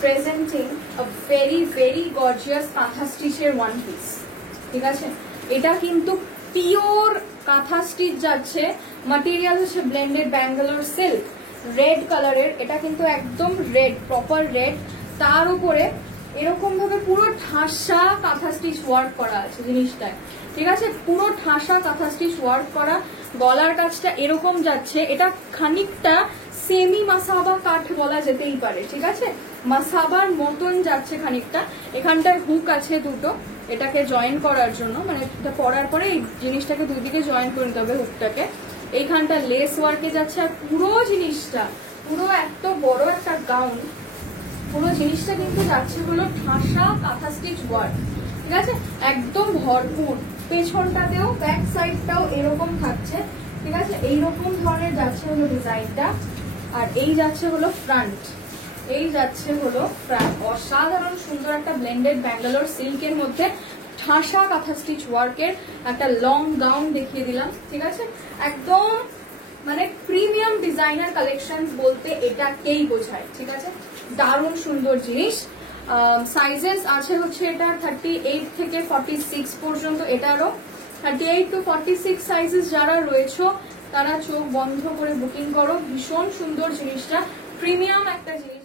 Presenting a very very gorgeous কাঁথা স্টিচের one piece. ঠিক আছে, এটা কিন্তু পিওর কাঁথা স্টিচ যাচ্ছে, মাটেরিয়াল হচ্ছে ব্লেন্ডেড ব্যাঙ্গালোর সিল্ক, রেড কালারের, এটা কিন্তু একদম রেড, প্রপার রেড, তার উপরে এরকম ভাবে পুরো ঠাসা কাঁথা স্টিচ ওয়ার্ক করা আছে জিনিসটায়। ঠিক আছে, পুরো ঠাসা কাঁথা স্টিচ ওয়ার্ক করা, গলার কাজটা এরকম যাচ্ছে, এটা খানিকটা সেমি মাসাবা কাঠ বলা যেতেই পারে। ঠিক আছে, মাসাবার মতন যাচ্ছে খানিকটা, এখানটায় হুক আছে দুটো এটাকে জয়েন করার জন্য, মানে এটা পরার পরে এই জিনিসটাকে দুদিকে জয়েন করে নিতে হবে হুকটাকে। এইখানটা লেস ওয়ার্কে যাচ্ছে, আর পুরো জিনিসটা পুরো এত বড় একটা গাউন, পুরো জিনিসটা কিন্তু যাচ্ছে হলো ঠাসা কাঁথা স্টিচ ওয়ার্ক। ঠিক আছে, একদম ভরপুর, পেছনটাতেও ব্যাক সাইডটাও এরকম থাকছে। ঠিক আছে, এইরকম ধরনের যাচ্ছে হলো ডিজাইনটা, আর এই যাচ্ছে হলো ফ্রন্ট, এই যাচ্ছে হলো ফ্রন্ট। অসাধারণ সুন্দর একটা ব্লেন্ডেড ব্যাঙ্গালোর সিল্কের মধ্যে ঠাসা কাঁথা স্টিচ ওয়ার্কের একটা লং গাউন দেখিয়ে দিলাম। ঠিক আছে, একদম মানে প্রিমিয়াম ডিজাইনার কালেকশন বলতে এটাকেই বোঝায়। ঠিক আছে, দারুণ সুন্দর জিনিস। সাইজেস আছে হচ্ছে এটা 38 থেকে 46 পর্যন্ত, এটারও 38 to 46 সাইজেস যারা রয়েছে তারা চোখ বন্ধ করে বুকিং করো। ভীষণ সুন্দর জিনিসটা, প্রিমিয়াম একটা জিনিস।